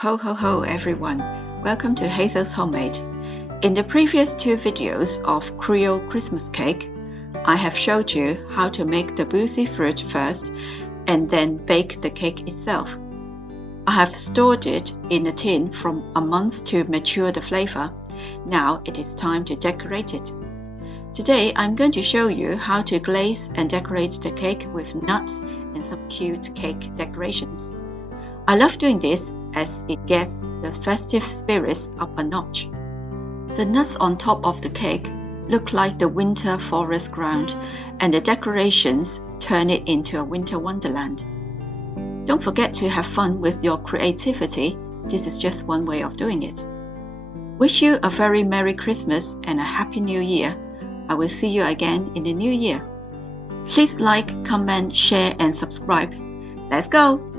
Ho ho ho everyone! Welcome to Hazel's Homemade. In the previous two videos of Creole Christmas cake, I have showed you how to make the boozy fruit first and then bake the cake itself. I have stored it in a tin from a month to mature the flavor. Now it is time to decorate it. Today I'm going to show you how to glaze and decorate the cake with nuts and some cute cake decorations. I love doing this as it gets the festive spirits up a notch. The nuts on top of the cake look like the winter forest ground, and the decorations turn it into a winter wonderland. Don't forget to have fun with your creativity. This is just one way of doing it. Wish you a very Merry Christmas and a Happy New Year. I will see you again in the new year. Please like, comment, share, and subscribe. Let's go!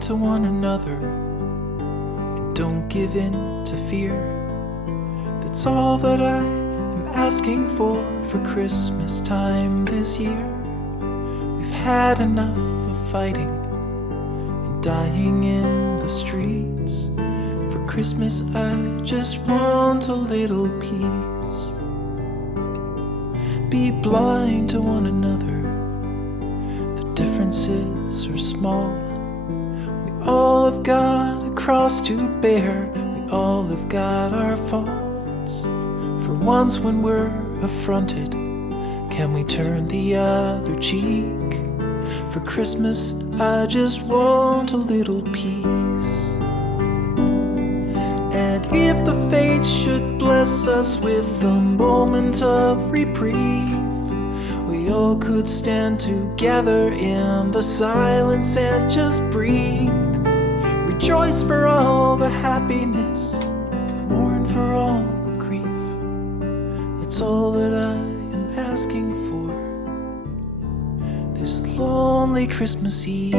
blind to one another and don't give in to fear. That's all that I am asking for Christmas time this year. We've had enough of fighting and dying in the streets. For Christmas I just want a little peace. Be blind to one another, the differences are small. We all have got a cross to bear, we all have got our faults. For once when we're affronted, can we turn the other cheek? For Christmas I just want a little peace. And if the fates should bless us with a moment of reprieve, we all could stand together in the silence and just breathe. Rejoice for all the happiness, mourn for all the grief. It's all that I am asking for this lonely Christmas Eve.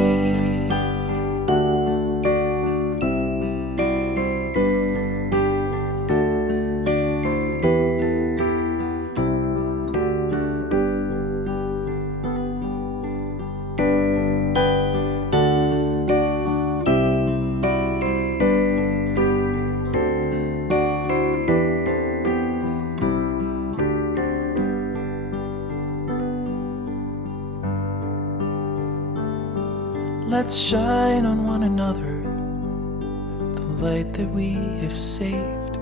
Let's shine on one another the light that we have saved,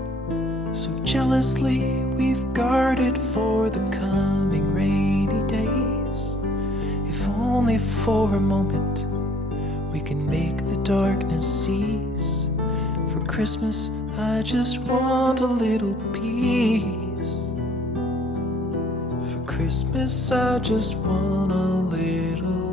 so jealously we've guarded for the coming rainy days. If only for a moment we can make the darkness cease. For Christmas I just want a little peace. For Christmas I just want a little